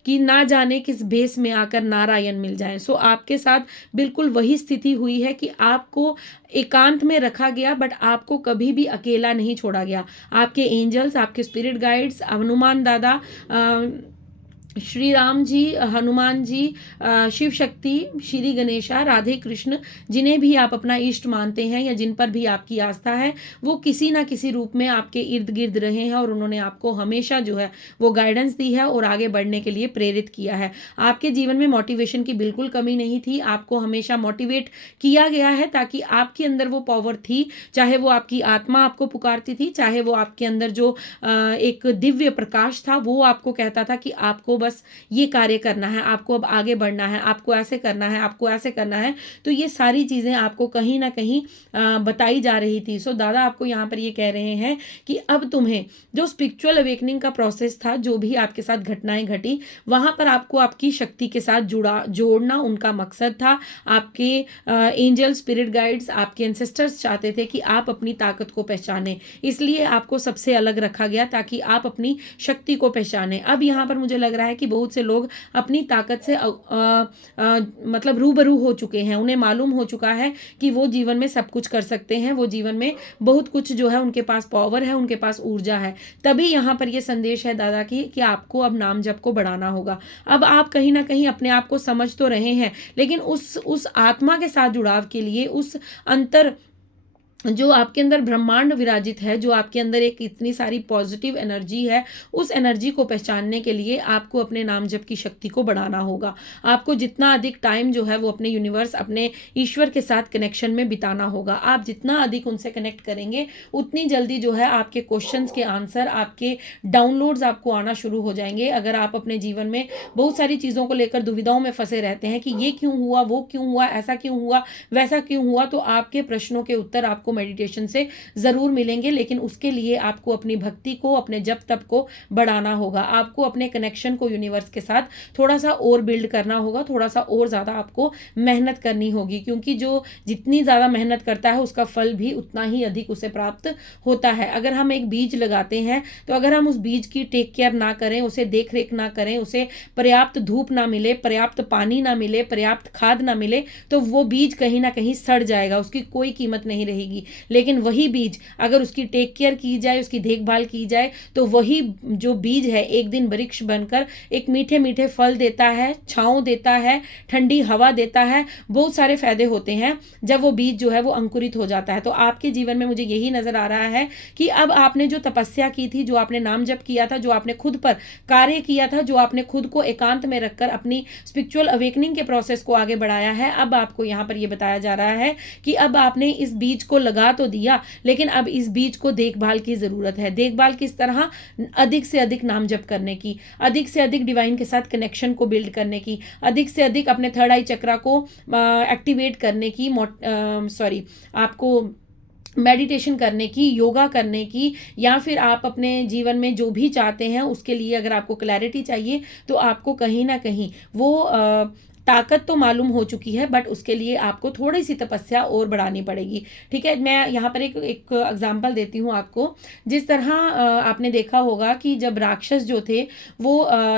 कि ना जाने किस भेष में आकर नारायण मिल जाए। सो आपके साथ बिल्कुल वही स्थिति हुई है कि आपको एकांत में रखा गया, बट आपको कभी भी अकेला नहीं छोड़ा गया। आपके एंजल्स, आपके स्पिरिट गाइड्स, हनुमान दादा, श्री राम जी, हनुमान जी, शिव शक्ति, श्री गणेशा, राधे कृष्ण, जिन्हें भी आप अपना इष्ट मानते हैं या जिन पर भी आपकी आस्था है, वो किसी ना किसी रूप में आपके इर्द गिर्द रहे हैं और उन्होंने आपको हमेशा जो है वो गाइडेंस दी है और आगे बढ़ने के लिए प्रेरित किया है। आपके जीवन में मोटिवेशन की बिल्कुल कमी नहीं थी, आपको हमेशा मोटिवेट किया गया है, ताकि आपके अंदर वो पावर थी, चाहे वो आपकी आत्मा आपको पुकारती थी, चाहे वो आपके अंदर जो एक दिव्य प्रकाश था वो आपको कहता था कि आपको बस ये कार्य करना है, आपको अब आगे बढ़ना है, आपको ऐसे करना है, आपको ऐसे करना है। तो ये सारी चीजें आपको कहीं ना कहीं बताई जा रही थी। सो दादा आपको यहाँ पर ये कह रहे हैं कि अब तुम्हें जो स्पिरिचुअल अवेकनिंग का प्रोसेस था, जो भी आपके साथ घटनाएं घटी, वहां पर आपको आपकी शक्ति के साथ जोड़ना उनका मकसद था। आपके एंजल, स्पिरिट गाइड्स, आपके एंसेस्टर्स चाहते थे कि आप अपनी ताकत को पहचाने, इसलिए आपको सबसे अलग रखा गया ताकि आप अपनी शक्ति को पहचाने। अब यहाँ पर मुझे लग रहा है कि बहुत से लोग अपनी ताकत से मतलब रूबरू हो चुके हैं, उन्हें मालूम हो चुका है कि वो जीवन में सब कुछ कर सकते हैं, वो जीवन में बहुत कुछ जो है उनके पास पावर है, उनके पास ऊर्जा है। तभी यहाँ पर ये संदेश है दादा की कि आपको अब नाम जप को बढ़ाना होगा। अब आप कहीं ना कहीं अपने आप को समझ तो रहे हैं, लेकिन उस आत्मा के साथ जुड़ाव के लिए, उस अंतर जो आपके अंदर ब्रह्मांड विराजित है, जो आपके अंदर एक इतनी सारी पॉजिटिव एनर्जी है, उस एनर्जी को पहचानने के लिए आपको अपने नाम जप की शक्ति को बढ़ाना होगा। आपको जितना अधिक टाइम जो है वो अपने यूनिवर्स, अपने ईश्वर के साथ कनेक्शन में बिताना होगा। आप जितना अधिक उनसे कनेक्ट करेंगे, उतनी जल्दी जो है आपके क्वेश्चंस के आंसर, आपके डाउनलोड्स आपको आना शुरू हो जाएंगे। अगर आप अपने जीवन में बहुत सारी चीज़ों को लेकर दुविधाओं में फंसे रहते हैं कि ये क्यों हुआ, वो क्यों हुआ, ऐसा क्यों हुआ, वैसा क्यों हुआ, तो आपके प्रश्नों के उत्तर आपको मेडिटेशन से जरूर मिलेंगे। लेकिन उसके लिए आपको अपनी भक्ति को, अपने जप तप को बढ़ाना होगा। आपको अपने कनेक्शन को यूनिवर्स के साथ थोड़ा सा और बिल्ड करना होगा, थोड़ा सा और ज्यादा आपको मेहनत करनी होगी, क्योंकि जो जितनी ज्यादा मेहनत करता है उसका फल भी उतना ही अधिक उसे प्राप्त होता है। अगर हम एक बीज लगाते हैं तो अगर हम उस बीज की टेक केयर ना करें, उसे देख रेख ना करें, उसे पर्याप्त धूप ना मिले, पर्याप्त पानी ना मिले, पर्याप्त खाद ना मिले, तो वो बीज कहीं ना कहीं सड़ जाएगा, उसकी कोई कीमत नहीं रहेगी। जाएगी, लेकिन वही बीज अगर उसकी टेक केयर की जाए, उसकी देखभाल की जाए, तो वही जो बीज है एक दिन वृक्ष बनकर एक मीठे मीठे फल देता है, छांव देता है, ठंडी हवा देता है, बहुत सारे फायदे होते हैं जब वो बीज जो है वो अंकुरित हो जाता है। तो आपके जीवन में मुझे यही नजर आ रहा है कि अब आपने जो तपस्या की थी, जो आपने नाम जप किया था, जो आपने खुद पर कार्य किया था, जो आपने खुद को एकांत में रखकर अपनी स्पिरिचुअल अवेकनिंग के प्रोसेस को आगे बढ़ाया है, अब आपको यहाँ पर यह बताया जा रहा है कि अब आपने इस बीज को लगा तो दिया, लेकिन अब इस बीज को देखभाल की जरूरत है। देखभाल किस तरह? अधिक से अधिक नाम जप करने की, अधिक से अधिक डिवाइन के साथ कनेक्शन को बिल्ड करने की, अधिक से अधिक अपने थर्ड आई चक्रा को एक्टिवेट करने की, आपको मेडिटेशन करने की, योगा करने की, या फिर आप अपने जीवन में जो भी चाहते हैं उसके लिए अगर आपको क्लैरिटी चाहिए तो आपको कहीं ना कहीं वो ताकत तो मालूम हो चुकी है, बट उसके लिए आपको थोड़ी सी तपस्या और बढ़ानी पड़ेगी। ठीक है, मैं यहाँ पर एक एग्जांपल देती हूँ आपको। जिस तरह आपने देखा होगा कि जब राक्षस जो थे वो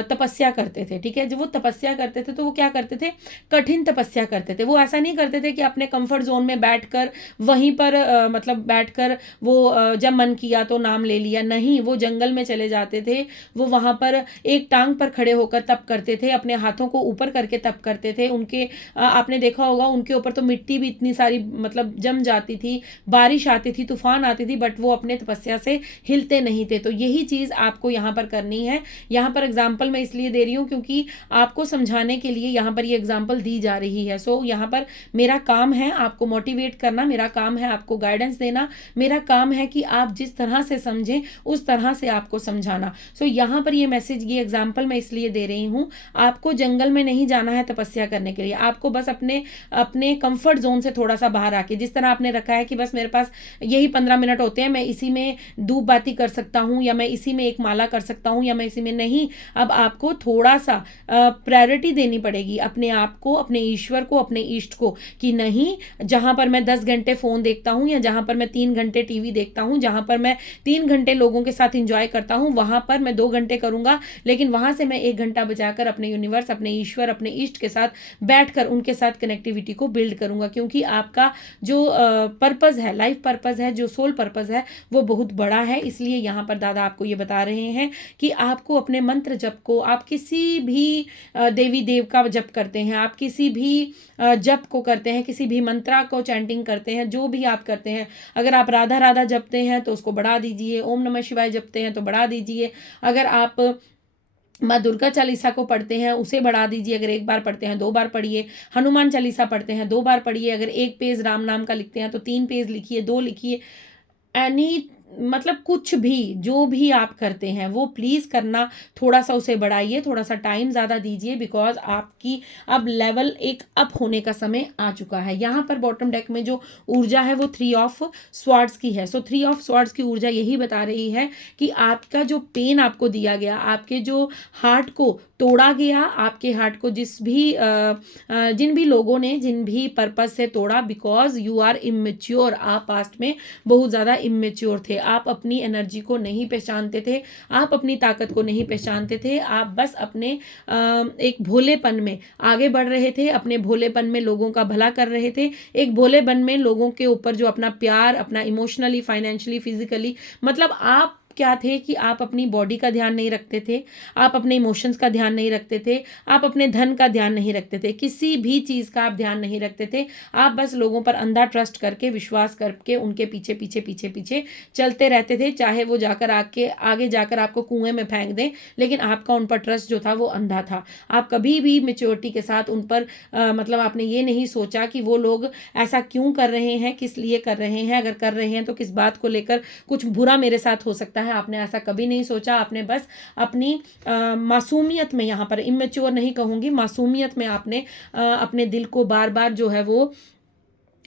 तपस्या करते थे, ठीक है, जब वो तपस्या करते थे तो वो क्या करते थे? कठिन तपस्या करते थे। वो ऐसा नहीं करते थे कि अपने कंफर्ट जोन में बैठकर वहीं पर मतलब बैठकर वो जब मन किया तो नाम ले लिया, नहीं, वो जंगल में चले जाते थे, वो वहां पर एक टांग पर खड़े होकर तप करते थे, अपने हाथों को ऊपर करके तप करते थे। उनके आपने देखा होगा उनके ऊपर तो मिट्टी भी इतनी सारी मतलब जम जाती थी, बारिश आती थी, तूफान आती थी, बट वो अपने तपस्या से हिलते नहीं थे। तो यही चीज आपको यहाँ पर करनी है। यहाँ पर एग्जाम्पल मैं इसलिए दे रही हूँ क्योंकि आपको समझाने के लिए यहाँ पर ये एग्जाम्पल दी जा रही है। सो यहाँ पर मेरा काम है आपको मोटिवेट करना, मेरा काम है आपको गाइडेंस देना, मेरा काम है कि आप जिस तरह से समझें उस तरह से आपको समझाना। सो यहाँ पर ये मैसेज, ये एग्जाम्पल मैं इसलिए दे रही हूँ, आपको जंगल में नहीं जाना है तपस्या करने के लिए, आपको बस अपने अपने कंफर्ट जोन से थोड़ा सा बाहर आके, जिस तरह आपने रखा है कि बस मेरे पास यही 15 मिनट होते हैं, मैं इसी में धूप बाती कर सकता हूँ, या मैं इसी में एक माला कर सकता हूँ, या मैं इसी में नहीं। अब आपको थोड़ा सा प्रायोरिटी देनी पड़ेगी अपने आप को, अपने ईश्वर को, अपने इष्ट को, कि नहीं, जहां पर मैं 10 घंटे फोन देखता हूं, या जहां पर मैं 3 घंटे टीवी देखता हूं, जहां पर मैं 3 घंटे लोगों के साथ एंजॉय करता हूं, वहां पर मैं 2 घंटे करूंगा, लेकिन वहां से मैं 1 घंटा बचाकर अपने यूनिवर्स, अपने ईश्वर, अपने इष्ट के साथ बैठकर उनके साथ कनेक्टिविटी को बिल्ड करूंगा। क्योंकि आपका जो पर्पज है, लाइफ पर्पज है, जो सोल पर्पज है, वो बहुत बड़ा है। इसलिए यहाँ पर दादा आपको ये बता रहे हैं कि आपको अपने मंत्र जप को, आप किसी भी देवी देव का जप करते हैं, आप किसी भी जप को करते हैं, किसी भी मंत्रा को चैंटिंग करते हैं, जो भी आप करते हैं, अगर आप राधा राधा जपते हैं तो उसको बढ़ा दीजिए, ओम नमः शिवाय जपते हैं तो बढ़ा दीजिए, अगर आप माँ दुर्गा चालीसा को पढ़ते हैं उसे बढ़ा दीजिए, अगर 1 बार पढ़ते हैं 2 बार पढ़िए, हनुमान चालीसा पढ़ते हैं 2 बार पढ़िए, अगर 1 पेज राम नाम का लिखते हैं तो 3 पेज लिखिए, 2 लिखिए, एनी मतलब कुछ भी जो भी आप करते हैं वो प्लीज करना, थोड़ा सा उसे बढ़ाइए, थोड़ा सा टाइम ज्यादा दीजिए, बिकॉज आपकी अब लेवल एक अप होने का समय आ चुका है। यहाँ पर बॉटम डेक में जो ऊर्जा है वो 3 ऑफ स्वॉर्ड्स की है। सो 3 ऑफ स्वॉर्ड्स की ऊर्जा यही बता रही है कि आपका जो पेन आपको दिया गया, आपके जो हार्ट को तोड़ा गया, आपके हार्ट को जिन भी लोगों ने जिन भी पर्पज से तोड़ा, बिकॉज यू आर इमेच्योर, आप पास्ट में बहुत ज्यादा इमेच्योर थे, आप अपनी एनर्जी को नहीं पहचानते थे, आप अपनी ताकत को नहीं पहचानते थे, आप बस अपने एक भोलेपन में आगे बढ़ रहे थे, अपने भोलेपन में लोगों का भला कर रहे थे, एक भोलेपन में लोगों के ऊपर जो अपना प्यार, अपना इमोशनली, फाइनेंशियली, फिजिकली, मतलब आप क्या थे कि आप अपनी बॉडी का ध्यान नहीं रखते थे, आप अपने इमोशंस का ध्यान नहीं रखते थे, आप अपने धन का ध्यान नहीं रखते थे, किसी भी चीज का आप ध्यान नहीं रखते थे, आप बस लोगों पर अंधा ट्रस्ट करके, विश्वास करके उनके पीछे पीछे पीछे पीछे चलते रहते थे, चाहे वो जाकर आगे जाकर आपको कुएं में फेंक दें, लेकिन आपका उन पर ट्रस्ट जो था वो अंधा था। आप कभी भी मेच्योरिटी के साथ उन पर मतलब आपने ये नहीं सोचा कि वो लोग ऐसा क्यों कर रहे हैं, किस लिए कर रहे हैं, अगर कर रहे हैं तो किस बात को लेकर कुछ बुरा मेरे साथ हो सकता है, आपने ऐसा कभी नहीं सोचा। आपने बस अपनी मासूमियत में, यहाँ पर इमेच्योर नहीं कहूंगी, मासूमियत में आपने अपने दिल को बार बार जो है वो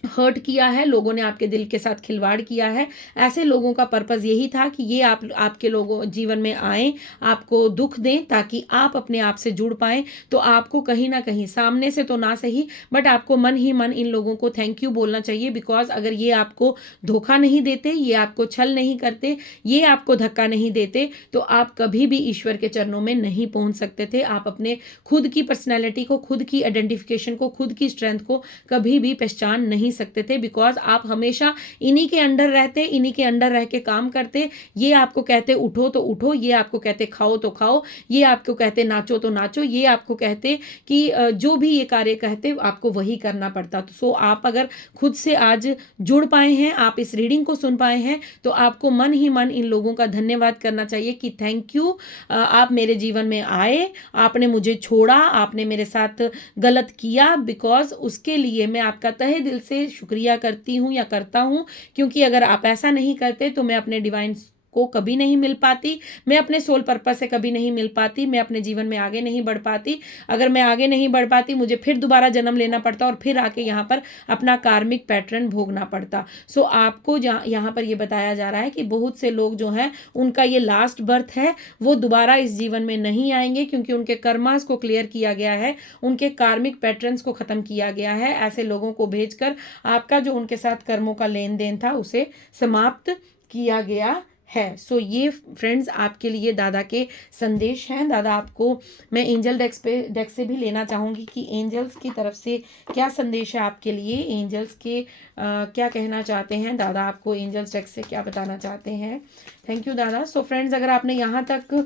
हर्ट किया है, लोगों ने आपके दिल के साथ खिलवाड़ किया है। ऐसे लोगों का पर्पस यही था कि ये आपके लोगों जीवन में आए, आपको दुख दें, ताकि आप अपने आप से जुड़ पाएं। तो आपको कहीं ना कहीं सामने से तो ना सही, बट आपको मन ही मन इन लोगों को थैंक यू बोलना चाहिए, बिकॉज अगर ये आपको धोखा नहीं देते, ये आपको छल नहीं करते, ये आपको धक्का नहीं देते, तो आप कभी भी ईश्वर के चरणों में नहीं पहुंच सकते थे। आप अपने खुद की पर्सनैलिटी को, खुद की आइडेंटिफिकेशन को, खुद की स्ट्रेंथ को कभी भी पहचान नहीं सकते थे, बिकॉज आप हमेशा इन्हीं के अंडर रहते, इन्हीं के अंडर रह के काम करते। ये आपको कहते उठो तो उठो, ये आपको कहते खाओ तो खाओ, ये आपको कहते नाचो तो नाचो, ये आपको कहते कि जो भी ये कार्य कहते आपको वही करना पड़ता। तो सो आप अगर खुद से आज जुड़ पाए हैं, आप इस रीडिंग को सुन पाए हैं, तो आपको मन ही मन इन लोगों का धन्यवाद करना चाहिए कि थैंक यू, आप मेरे जीवन में आए, आपने मुझे छोड़ा, आपने मेरे साथ गलत किया, बिकॉज उसके लिए मैं आपका तहे दिल से शुक्रिया करती हूँ या करता हूँ, क्योंकि अगर आप ऐसा नहीं करते तो मैं अपने डिवाइन को कभी नहीं मिल पाती, मैं अपने सोल पर्पस से कभी नहीं मिल पाती, मैं अपने जीवन में आगे नहीं बढ़ पाती। अगर मैं आगे नहीं बढ़ पाती, मुझे फिर दोबारा जन्म लेना पड़ता और फिर आके यहाँ पर अपना कार्मिक पैटर्न भोगना पड़ता। सो आपको यहाँ पर ये बताया जा रहा है कि बहुत से लोग जो हैं उनका ये लास्ट बर्थ है, वो दोबारा इस जीवन में नहीं आएंगे, क्योंकि उनके कर्मास को क्लियर किया गया है, उनके कार्मिक पैटर्न्स को खत्म किया गया है। ऐसे लोगों को भेजकर आपका जो उनके साथ कर्मों का लेन देन था उसे समाप्त किया गया है। सो ये फ्रेंड्स आपके लिए दादा के संदेश हैं। दादा आपको मैं एंजल डेक से भी लेना चाहूँगी कि एंजल्स की तरफ से क्या संदेश है आपके लिए, एंजल्स के क्या कहना चाहते हैं दादा, आपको एंजल्स डेक से क्या बताना चाहते हैं। थैंक यू दादा। सो फ्रेंड्स अगर आपने यहाँ तक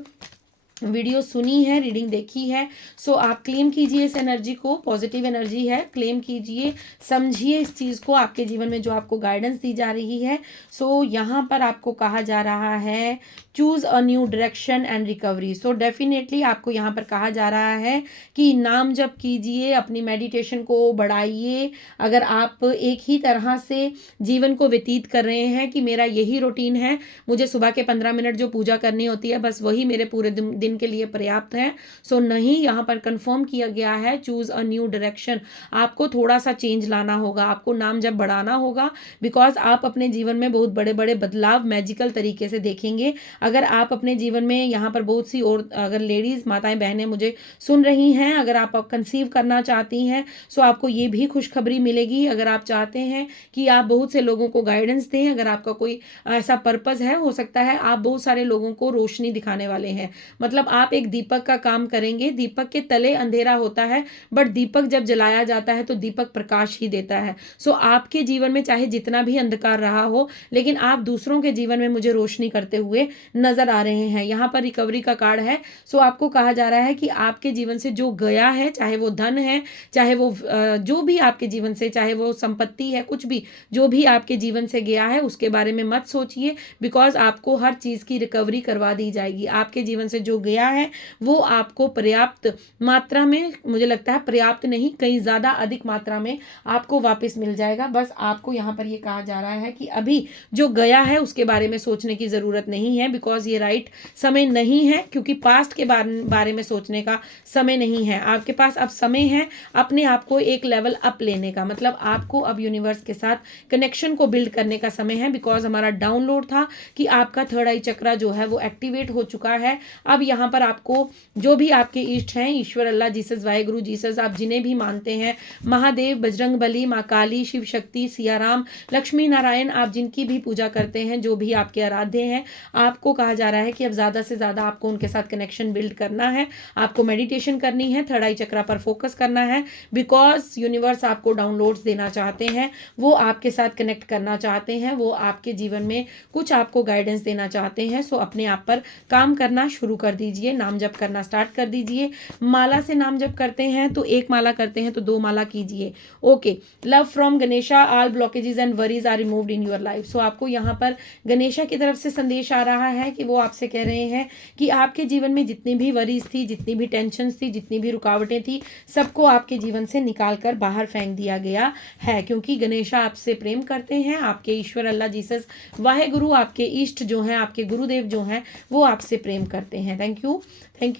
वीडियो सुनी है, रीडिंग देखी है, सो आप क्लेम कीजिए इस एनर्जी को, पॉजिटिव एनर्जी है, क्लेम कीजिए, समझिए इस चीज़ को, आपके जीवन में जो आपको गाइडेंस दी जा रही है। सो यहाँ पर आपको कहा जा रहा है choose a new direction and recovery. So definitely आपको यहाँ पर कहा जा रहा है कि नाम जप कीजिए, अपनी मेडिटेशन को बढ़ाइए। अगर आप एक ही तरह से जीवन को व्यतीत कर रहे हैं कि मेरा यही रूटीन है, मुझे सुबह के 15 मिनट जो पूजा करनी होती है बस वही मेरे पूरे दिन के लिए पर्याप्त है, सो नहीं, यहाँ पर कंफर्म किया गया है चूज अ न्यू डायरेक्शन। आपको थोड़ा सा चेंज लाना होगा, आपको नाम जब बढ़ाना होगा, बिकॉज आप अपने जीवन में बहुत बड़े बड़े बदलाव मैजिकल तरीके से देखेंगे। अगर आप अपने जीवन में यहाँ पर बहुत सी और अगर लेडीज माताएं बहनें मुझे सुन रही हैं, अगर आप कंसीव करना चाहती हैं, सो आपको ये भी खुशखबरी मिलेगी। अगर आप चाहते हैं कि आप बहुत से लोगों को गाइडेंस दें, अगर आपका कोई ऐसा पर्पस है, हो सकता है आप बहुत सारे लोगों को रोशनी दिखाने वाले हैं, मतलब आप एक दीपक का काम करेंगे। दीपक के तले अंधेरा होता है, बट दीपक जब जलाया जाता है तो दीपक प्रकाश ही देता है। सो आपके जीवन में चाहे जितना भी अंधकार रहा हो, लेकिन आप दूसरों के जीवन में मुझे रोशनी करते हुए नजर आ रहे हैं। यहाँ पर रिकवरी का कार्ड है। सो आपको कहा जा रहा है कि आपके जीवन से जो गया है, चाहे वो धन है, चाहे वो जो भी आपके जीवन से, चाहे वो संपत्ति है, कुछ भी जो भी आपके जीवन से गया है उसके बारे में मत सोचिए, बिकॉज आपको हर चीज की रिकवरी करवा दी जाएगी। आपके जीवन से जो गया है वो आपको पर्याप्त मात्रा में, मुझे लगता है पर्याप्त नहीं, कहीं ज्यादा अधिक मात्रा में आपको वापस मिल जाएगा। बस आपको यहाँ पर ये कहा जा रहा है कि अभी जो गया है उसके बारे में सोचने की जरूरत नहीं है, बिकॉज ये राइट समय नहीं है, क्योंकि पास्ट के बारे में सोचने का समय नहीं है। आपके पास अब समय है अपने आप को एक लेवल अप लेने का, मतलब आपको अब यूनिवर्स के साथ कनेक्शन को बिल्ड करने का समय है। बिकॉज हमारा डाउनलोड था कि आपका थर्ड आई चक्रा जो है वो एक्टिवेट हो चुका है। अब यहाँ पर आपको जो भी आपके इष्ट हैं, ईश्वर, अल्लाह, जीसस, वाहेगुरु, जीसस, आप जिन्हें भी मानते हैं, महादेव, बजरंग बली, माँ काली, शिव शक्ति, सियाराम, लक्ष्मी नारायण, आप जिनकी भी पूजा करते हैं, जो भी आपके आराध्य हैं, आपको कहा जा रहा है कि अब ज़्यादा से ज़्यादा आपको उनके साथ कनेक्शन बिल्ड करना है, आपको मेडिटेशन करनी है, थर्ड आई चक्रा पर फोकस करना है, बिकॉज यूनिवर्स आपको डाउनलोड्स देना चाहते हैं, वो आपके साथ कनेक्ट करना चाहते हैं, वो आपके जीवन में कुछ आपको गाइडेंस देना चाहते हैं। सो अपने आप पर काम करना शुरू कर दीजिए, नाम जप करना स्टार्ट कर दीजिए। माला से नाम जप करते हैं तो 1 माला करते हैं तो 2 माला कीजिए। Okay, love from Ganesha, all blockages and worries are removed in your life. So आपको यहाँ पर गणेशा की तरफ से संदेश आ रहा है कि वो आपसे कह रहे हैं कि आपके जीवन में जितनी भी वरीज थी, जितनी भी टेंशन थी, जितनी भी रुकावटें थी, सबको आपके जीवन से निकाल कर बाहर फेंक दिया गया है, क्योंकि गणेशा आपसे प्रेम करते हैं। आपके ईश्वर, अल्लाह, जीसस, वाहेगुरु, आपके इष्ट जो हैं, आपके गुरुदेव जो हैं, वो आपसे प्रेम करते हैं। Thank you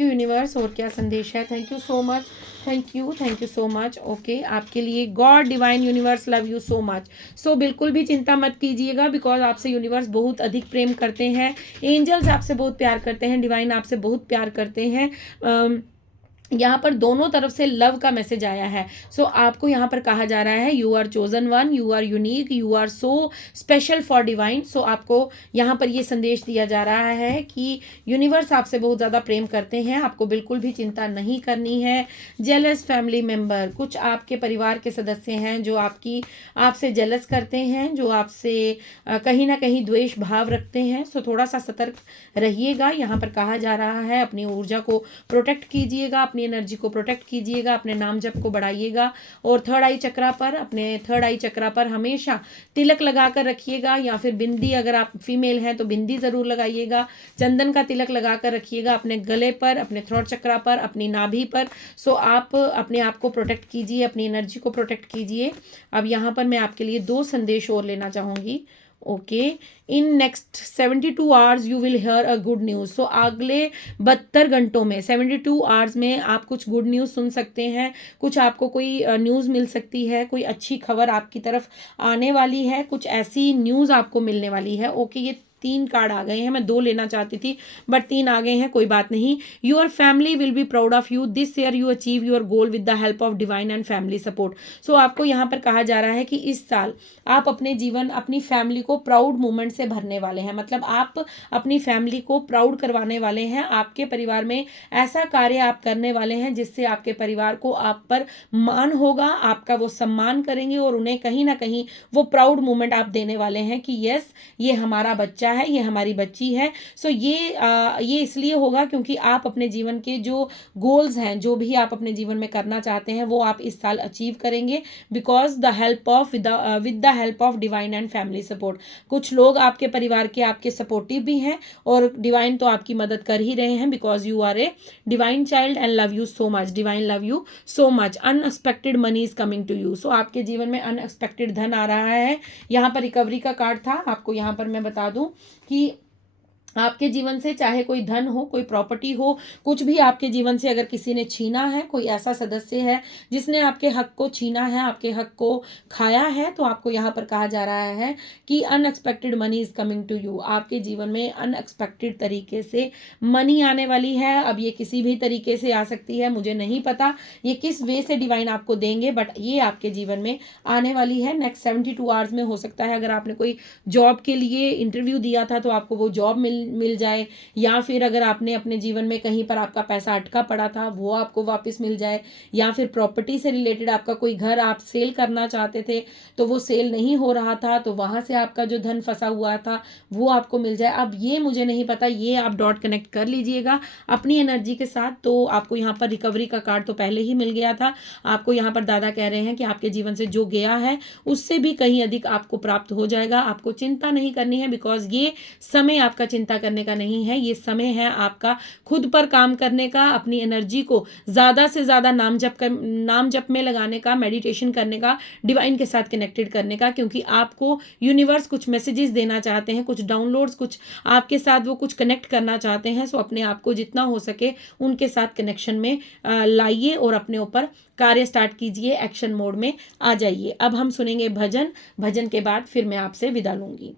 universe. और क्या संदेश है? Thank you so much, thank you so much. Okay, आपके लिए God, divine, universe love you so much. So बिल्कुल भी चिंता मत कीजिएगा, बिकॉज आपसे यूनिवर्स बहुत अधिक प्रेम करते हैं, एंजल्स आपसे बहुत प्यार करते हैं, डिवाइन आपसे बहुत प्यार करते हैं। यहाँ पर दोनों तरफ से लव का मैसेज आया है। सो आपको यहाँ पर कहा जा रहा है you are chosen one, you are unique, you are so special for divine. So आपको यहाँ पर ये संदेश दिया जा रहा है कि यूनिवर्स आपसे बहुत ज़्यादा प्रेम करते हैं, आपको बिल्कुल भी चिंता नहीं करनी है। जेलस फैमिली मेम्बर, कुछ आपके परिवार के सदस्य हैं जो आपसे जेलस करते हैं, जो आपसे कहीं ना कहीं द्वेष भाव रखते हैं। सो थोड़ा सा सतर्क रहिएगा। यहाँ पर कहा जा रहा है अपनी ऊर्जा को प्रोटेक्ट कीजिएगा, अपनी एनर्जी को प्रोटेक्ट कीजिएगा, अपने नाम जप को बढ़ाइएगा। और थर्ड आई चक्रा पर हमेशा तिलक लगाकर रखिएगा, या फिर बिंदी, अगर आप फीमेल हैं तो बिंदी ज़रूर लगाइएगा। चंदन का तिलक लगाकर रखिएगा अपने गले पर, अपने थ्रोट चक्रा पर, अपनी नाभि पर। सो आप अपने आप को प्रोटेक्ट कीजिए, अपनी एनर्जी को प्रोटेक्ट कीजिए। अब यहाँ पर मैं आपके लिए 2 संदेश और लेना चाहूँगी। Okay, in next 72 hours you will hear a good news. So अगले 72 घंटों में, 72 आवर्स में आप कुछ गुड न्यूज़ सुन सकते हैं, कुछ आपको कोई न्यूज़ मिल सकती है, कोई अच्छी खबर आपकी तरफ आने वाली है, कुछ ऐसी न्यूज़ आपको मिलने वाली है। ओके, ये 3 कार्ड आ गए हैं, मैं 2 लेना चाहती थी बट 3 आ गए हैं, कोई बात नहीं। Your family will be proud of you this year, you achieve your goal with the help of divine and family support. So आपको यहाँ पर कहा जा रहा है कि इस साल आप अपनी फैमिली को प्राउड मोमेंट से भरने वाले हैं। मतलब आप अपनी फैमिली को प्राउड करवाने वाले हैं, आपके परिवार में ऐसा कार्य आप करने वाले हैं जिससे आपके परिवार को आप पर मान होगा, आपका वो सम्मान करेंगे और उन्हें कहीं ना कहीं वो प्राउड मोमेंट आप देने वाले हैं कि यस, ये हमारा बच्चा है, ये हमारी बच्ची है। सो ये इसलिए होगा क्योंकि आप अपने जीवन के जो गोल्स हैं, जो भी आप अपने जीवन में करना चाहते हैं, वो आप इस साल अचीव करेंगे because with the help of divine and family support. कुछ लोग आपके परिवार के आपके सपोर्टिव भी हैं और डिवाइन तो आपकी मदद कर ही रहे हैं because you are a divine child and love you so much, divine love you so much. Unexpected money is coming to you. So आपके जीवन में अनएक्सपेक्टेड धन आ रहा है। यहाँ पर रिकवरी का कार्ड था, आपको यहाँ पर मैं बता दूं कि आपके जीवन से चाहे कोई धन हो, कोई प्रॉपर्टी हो, कुछ भी आपके जीवन से अगर किसी ने छीना है, कोई ऐसा सदस्य है जिसने आपके हक को छीना है, आपके हक को खाया है, तो आपको यहाँ पर कहा जा रहा है कि unexpected money is coming to you. आपके जीवन में अनएक्सपेक्टेड तरीके से मनी आने वाली है। अब ये किसी भी तरीके से आ सकती है, मुझे नहीं पता ये किस वे से डिवाइन आपको देंगे, बट ये आपके जीवन में आने वाली है। नेक्स्ट 72 आवर्स में हो सकता है अगर आपने कोई जॉब के लिए इंटरव्यू दिया था तो आपको वो जॉब मिल जाए, या फिर अगर आपने अपने जीवन में कहीं पर आपका पैसा अटका पड़ा था वो आपको वापस मिल जाए, या फिर प्रॉपर्टी से रिलेटेड आपका कोई घर आप सेल करना चाहते थे तो वो सेल नहीं हो रहा था, तो वहां से आपका जो धन फंसा हुआ था वो आपको मिल जाए। अब ये मुझे नहीं पता, ये आप डॉट कनेक्ट कर लीजिएगा अपनी एनर्जी के साथ। तो आपको यहाँ पर रिकवरी का कार्ड तो पहले ही मिल गया था। आपको यहाँ पर दादा कह रहे हैं कि आपके जीवन से जो गया है उससे भी कहीं अधिक आपको प्राप्त हो जाएगा। आपको चिंता नहीं करनी है बिकॉज ये समय आपका चिंता करने का नहीं है, ये समय है आपका खुद पर काम करने का, अपनी एनर्जी को ज़्यादा से ज़्यादा नाम जप में लगाने का, मेडिटेशन करने का, डिवाइन के साथ कनेक्टेड करने का, क्योंकि आपको यूनिवर्स कुछ मैसेजेस देना चाहते हैं, कुछ डाउनलोड्स, कुछ आपके साथ वो कुछ कनेक्ट करना चाहते हैं। सो अपने आप को जितना हो सके उनके साथ कनेक्शन में लाइए और अपने ऊपर कार्य स्टार्ट कीजिए, एक्शन मोड में आ जाइए। अब हम सुनेंगे भजन के बाद फिर मैं आपसे विदा लूंगी।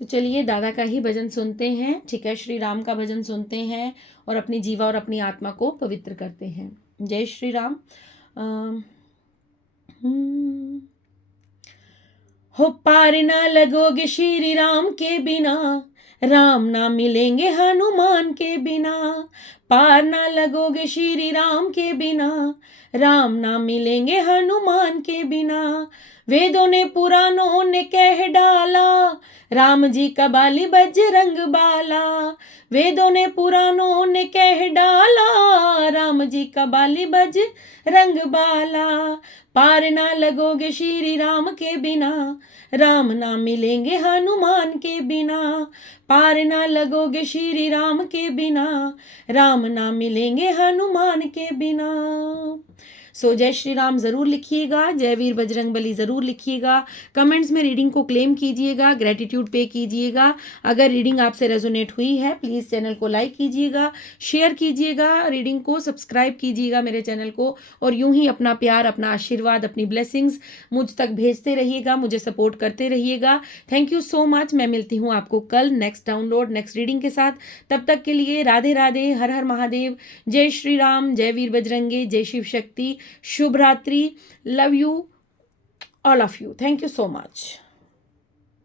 तो चलिए दादा का ही भजन सुनते हैं, ठीक है, श्री राम का भजन सुनते हैं और अपनी जीवा और अपनी आत्मा को पवित्र करते हैं। जय श्री राम। हो पार ना लगोगे श्री राम के बिना, राम ना मिलेंगे हनुमान के बिना। पार ना लगोगे श्री राम के बिना, राम ना मिलेंगे हनुमान के बिना। वेदों ने पुराणों ने कह डाला, राम जी का बाली बजरंग बाला। वेदों ने पुराणों ने कह डाला, राम जी का बाली बजरंग बाला। पार ना लगोगे श्री राम के बिना, राम ना मिलेंगे हनुमान के बिना। पार ना लगोगे श्री राम के बिना, राम ना मिलेंगे हनुमान के बिना। सो जय श्री राम ज़रूर लिखिएगा, जय वीर बजरंग बली ज़रूर लिखिएगा, कमेंट्स में रीडिंग को क्लेम कीजिएगा, ग्रेटिट्यूड पे कीजिएगा। अगर रीडिंग आपसे रेजोनेट हुई है प्लीज़ चैनल को लाइक कीजिएगा, शेयर कीजिएगा, रीडिंग को सब्सक्राइब कीजिएगा मेरे चैनल को, और यूं ही अपना प्यार, अपना आशीर्वाद, अपनी ब्लेसिंग्स मुझ तक भेजते रहिएगा, मुझे सपोर्ट करते रहिएगा। Thank you so much. मैं मिलती हूँ आपको कल नेक्स्ट डाउनलोड, नेक्स्ट रीडिंग के साथ। तब तक के लिए राधे राधे, हर हर महादेव, जय श्री राम, जय वीर बजरंगी, जय शिव शक्ति, शुभ रात्रि, love you all of you, thank you so much.